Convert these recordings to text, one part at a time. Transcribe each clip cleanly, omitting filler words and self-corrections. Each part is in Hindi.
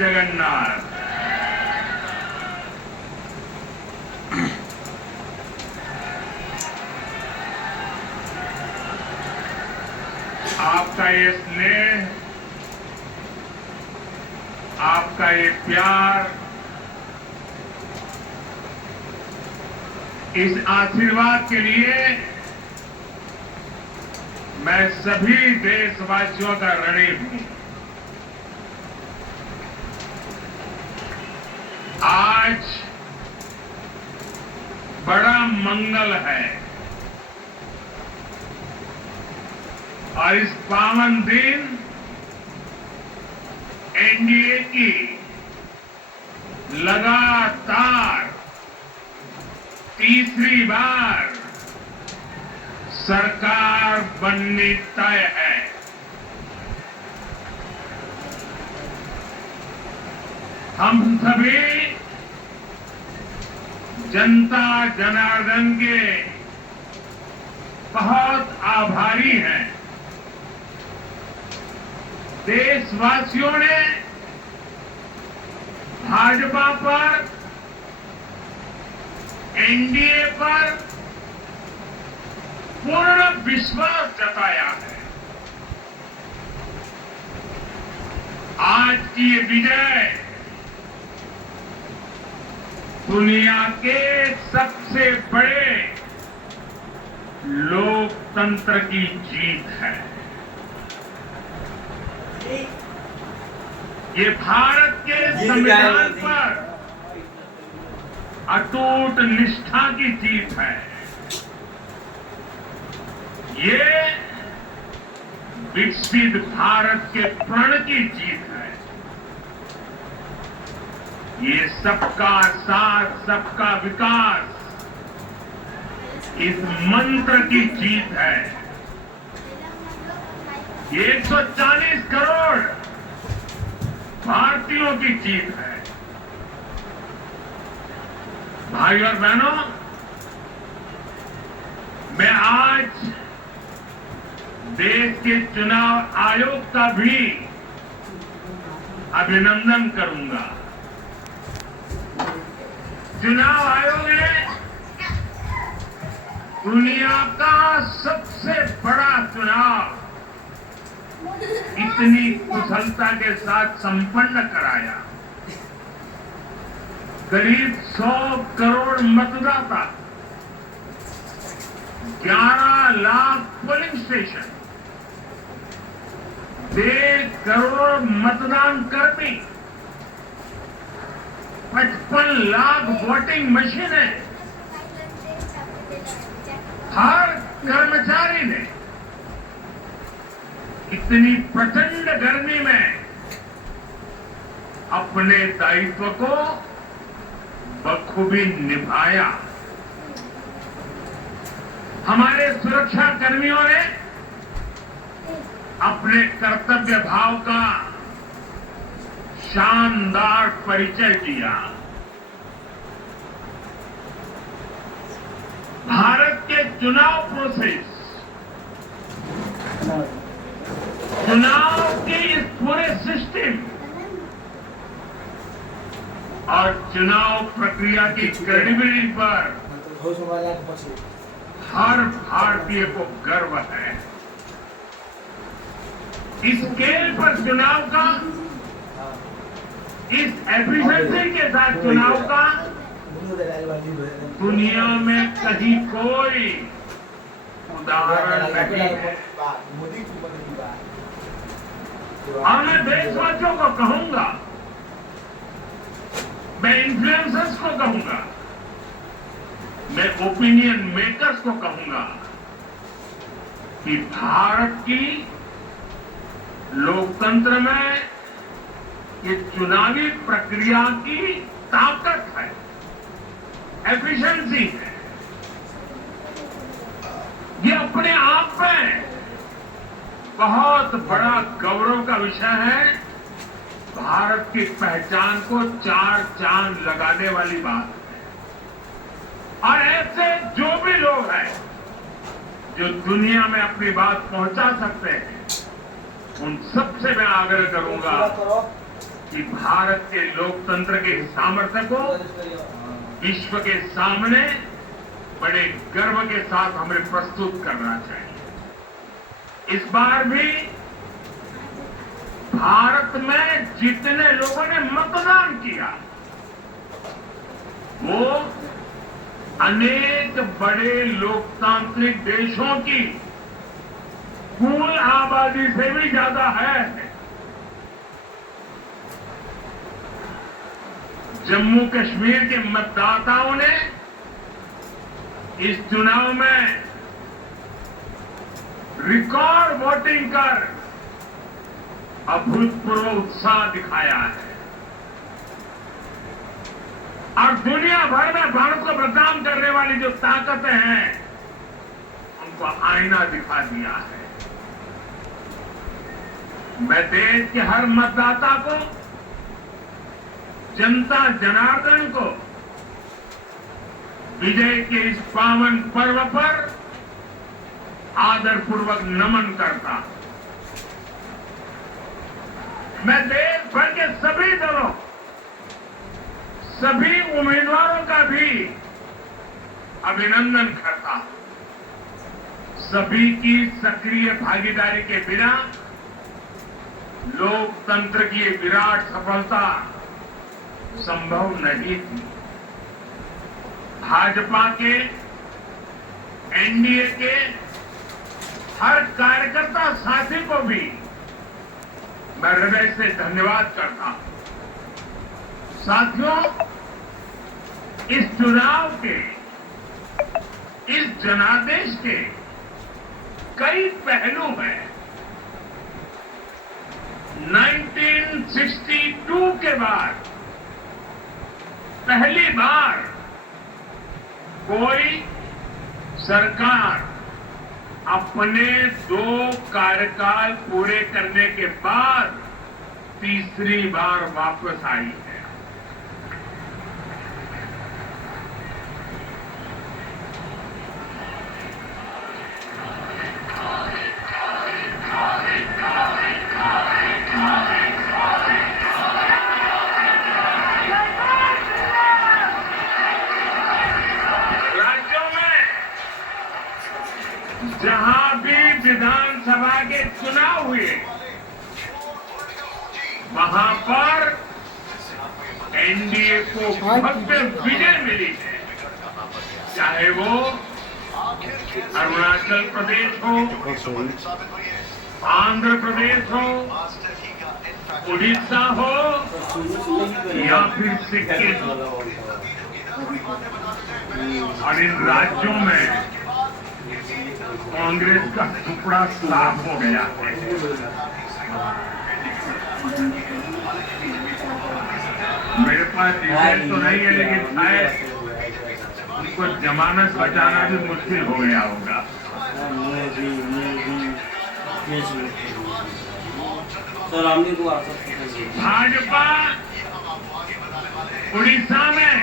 जगन्नाथ। आपका ये स्नेह, आपका ये प्यार, इस आशीर्वाद के लिए मैं सभी देशवासियों का ऋणी हूं। आज बड़ा मंगल है और इस पावन दिन एनडीए की लगातार तीसरी बार सरकार बननी तय है। हम सभी जनता जनार्दन के बहुत आभारी हैं। देशवासियों ने भाजपा पर, एनडीए पर पूर्ण विश्वास जताया है। आज की ये विजय दुनिया के सबसे बड़े लोकतंत्र की जीत है। ये भारत के संविधान पर अटूट निष्ठा की जीत है। ये विकसित भारत के प्रण की जीत है। ये सबका साथ, सबका विकास, इस मंत्र की जीत है। ये 140 करोड़ भारतीयों की जीत है। भाई और बहनों, मैं आज देश के चुनाव आयोग का भी अभिनंदन करूंगा। चुनाव आयोग ने दुनिया का सबसे बड़ा चुनाव इतनी कुशलता के साथ संपन्न कराया। करीब 100 करोड़ मतदाता, 11 लाख पोलिंग स्टेशन, 1.5 करोड़ मतदान कर्मी, 55 लाख वोटिंग मशीनें, हर कर्मचारी ने इतनी प्रचंड गर्मी में अपने दायित्व को बखूबी निभाया। हमारे सुरक्षा कर्मियों ने अपने कर्तव्य भाव का शानदार परिचय दिया। भारत के चुनाव प्रोसेस, चुनाव के इस पूरे सिस्टम और चुनाव प्रक्रिया की क्रेडिबिलिटी पर हर भारतीय को गर्व है। इस स्केल पर चुनाव का, इस एफिशिएंसी के साथ चुनाव का दुनिया में कहीं कोई उदाहरण नहीं है। और मैं देशवासियों को कहूंगा, मैं इन्फ्लुएंसर्स को कहूंगा, मैं ओपिनियन मेकर्स को कहूंगा कि भारत की लोकतंत्र में ये चुनावी प्रक्रिया की ताकत है, एफिशिएंसी है। ये अपने आप में बहुत बड़ा गौरव का विषय है। भारत की पहचान को 4 चांद लगाने वाली बात है। और ऐसे जो भी लोग हैं जो दुनिया में अपनी बात पहुंचा सकते हैं, उन सबसे मैं आग्रह करूंगा कि भारत के लोकतंत्र के सामर्थ्य को विश्व के सामने बड़े गर्व के साथ हमें प्रस्तुत करना चाहिए। इस बार भी भारत में जितने लोगों ने मतदान किया वो अनेक बड़े लोकतांत्रिक देशों की कुल आबादी से भी ज्यादा है। जम्मू कश्मीर के मतदाताओं ने इस चुनाव में रिकॉर्ड वोटिंग कर अभूतपूर्व उत्साह दिखाया है और दुनिया भर में भारत को बदनाम करने वाली जो ताकतें हैं उनको आईना दिखा दिया है। मैं देश के हर मतदाता को, जनता जनार्दन को विजय के इस पावन पर्व पर आदरपूर्वक नमन करता। मैं देश भर के सभी दलों, सभी उम्मीदवारों का भी अभिनंदन करता। सभी की सक्रिय भागीदारी के बिना लोकतंत्र की ये विराट सफलता संभव नहीं थी। भाजपा के, एनडीए के हर कार्यकर्ता साथी को भी मैं हृदय से धन्यवाद करता हूं। साथियों, इस चुनाव के, इस जनादेश के कई पहलू हैं। 1962 के बाद पहली बार कोई सरकार अपने 2 कार्यकाल पूरे करने के बाद तीसरी बार वापस आई है। जहां भी विधानसभा के चुनाव हुए वहां पर एनडीए को भव्य विजय मिली है। चाहे वो अरुणाचल प्रदेश हो, आंध्र प्रदेश हो, उड़ीसा हो या फिर सिक्किम। और इन राज्यों में कांग्रेस का टुकड़ा साफ हो गया है। मेरे पास डिटेल तो नहीं है, लेकिन शायद उनको जमानत बचाना भी मुश्किल हो गया होगा। भाजपा उड़ीसा में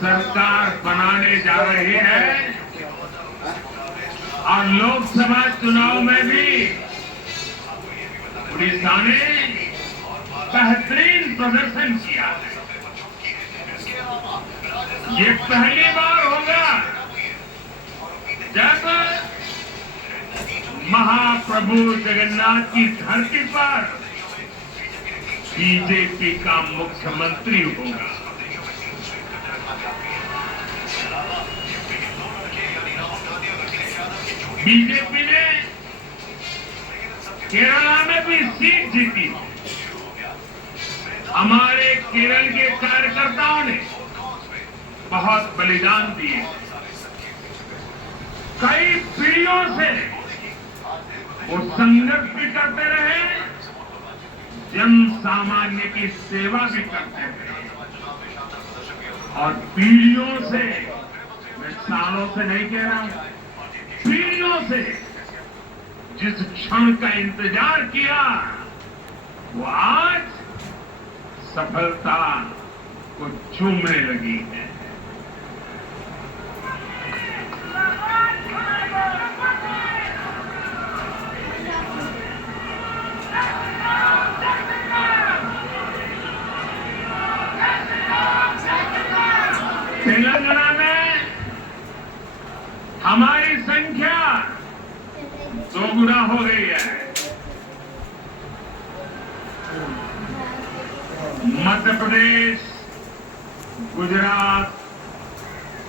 सरकार बनाने जा रही है और लोकसभा चुनाव में भी उड़ीसा ने बेहतरीन प्रदर्शन किया है। ये पहली बार होगा जब महाप्रभु जगन्नाथ की धरती पर बीजेपी का मुख्यमंत्री होगा। बीजेपी ने केरला में भी सीट जीती। हमारे केरल के कार्यकर्ताओं ने बहुत बलिदान दिए। कई पीढ़ियों से वो संघर्ष भी करते रहे, जन सामान्य की सेवा भी करते रहे और पीढ़ियों से, मैं सालों से नहीं कह रहा हूं, पीढ़ियों से जिस क्षण का इंतजार किया वो आज सफलता को चूमने लगी है। तेलंगाना में हमारी संख्या दोगुना हो गई है। मध्य प्रदेश, गुजरात,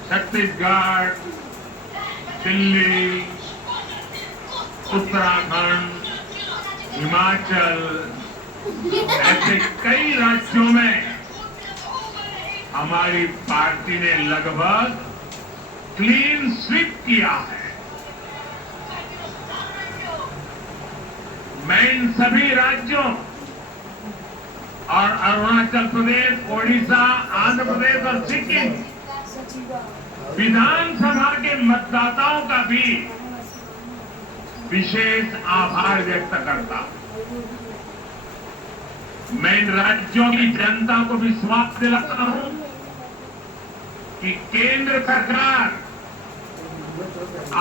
छत्तीसगढ़, दिल्ली, उत्तराखंड, हिमाचल, ऐसे कई राज्यों में हमारी पार्टी ने लगभग क्लीन स्वीप किया है। मैं इन सभी राज्यों और अरुणाचल प्रदेश, ओडिशा, आंध्र प्रदेश और सिक्किम विधानसभा के मतदाताओं का भी विशेष आभार व्यक्त करता हूं। मैं इन राज्यों की जनता को विश्वास दिलाता हूं कि केंद्र सरकार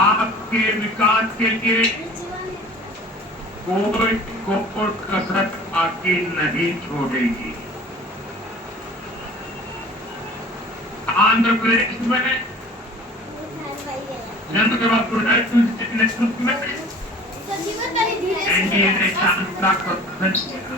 आपके विकास के लिए कोई कसरत बाकी नहीं छोड़ेगी। आंध्र प्रदेश में चंद्रबाबू नायडू के नेतृत्व में एनडीए ने शानदार प्रदर्शन किया।